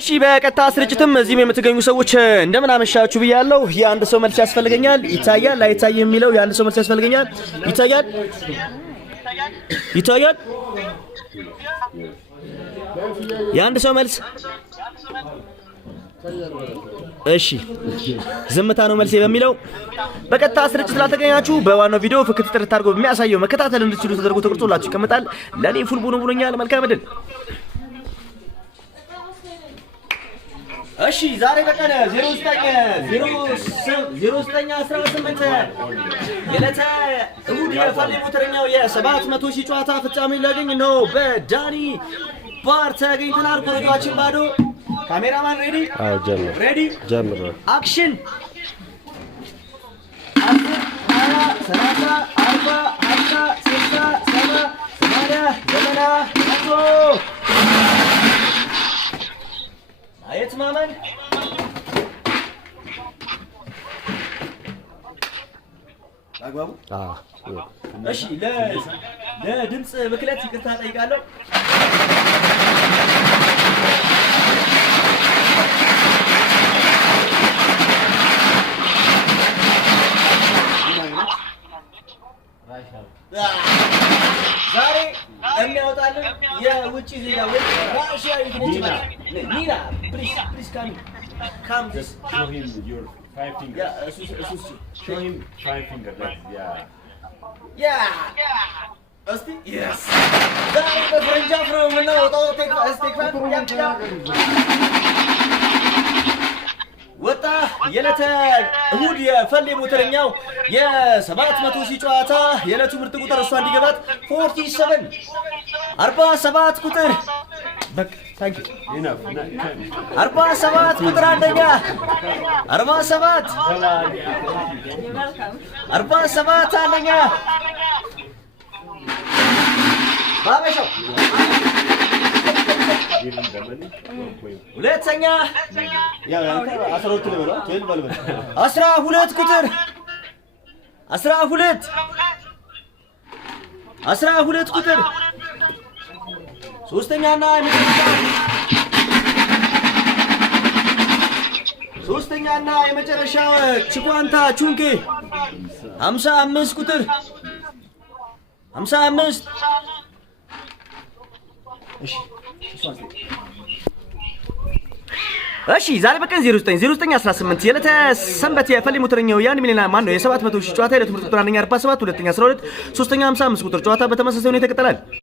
እሺ በቀጥታ ስርጭትም እዚህም የምትገኙ ሰዎች እንደምን አመሻችሁ ብያለሁ። የአንድ ሰው መልስ ያስፈልገኛል። ይታያል አይታይም የሚለው የአንድ ሰው መልስ ያስፈልገኛል። ይታያል ይታያል። የአንድ ሰው መልስ እሺ ዝምታ ነው መልሴ በሚለው በቀጥታ ስርጭት ስላልተገኛችሁ በዋናው ቪዲዮ ፍክት ጥርት አድርጎ በሚያሳየው መከታተል እንድትችሉ ተደርጎ ተቆርጦላችሁ ይቀመጣል። ለኔ ፉል ቡኑ ብሎኛል። መልካም እድል። እሺ ዛሬ በቀን 0918 የዕለተ እሁድ የፋሌ ሞተረኛው የ700 ሺህ ጨዋታ ፍጻሜ ሊያገኝ ነው። በዳኒ ባር ተገኝተናል። ኮረጆአችን ባዶ። ካሜራማን ሬዲ? አዎ ጀምር። ሬዲ ጀምር። አክሽን 10 20 30 40 50 60 70 80 90 አየት ማመን አግባቡ። እሺ ለድምጽ ብክለት ይቅርታ ጠይቃለሁ። ዛሬ የሚያወጣልን የውጪ ዜጋ ወይ ራሽያዊ ነች ማለት ኒና ፕሊዝ ካም ዲስ Show him your 5 fingers. Show him 5 fingers. እስቲ yes ዛሬ በፍረንጅ አፍሮ የምናወጣው ስቴክፋን ወጣ የዕለተ እሁድ የፈሌ ሞተረኛው የ700 ሺህ ጨዋታ የዕለቱ ምርጥ ቁጥር እሷ እንዲገባት 47 ቁጥር በቃ ታንኪ 47 ቁጥር አንደኛ 47 አንደኛ ባበሻው ሁለተኛ ያው 12 ነው ነው 12 ቁጥር 12 ቁጥር ሶስተኛና የመጨረሻው ችኳንታ ቹንኬ 55 ቁጥር 55 እሺ ዛሬ በቀን 0918 የዕለተ ሰንበት የፈሌ ሞተረኛው የ1 ሚሊዮን ማን ነው የ700 ሺህ ጨዋታ የዕለቱ ምርጥ ቁጥር አንደኛ 47 ሁለተኛ 12 ሶስተኛ 55 ቁጥር ጨዋታ በተመሳሳይ ሁኔታ ይቀጥላል።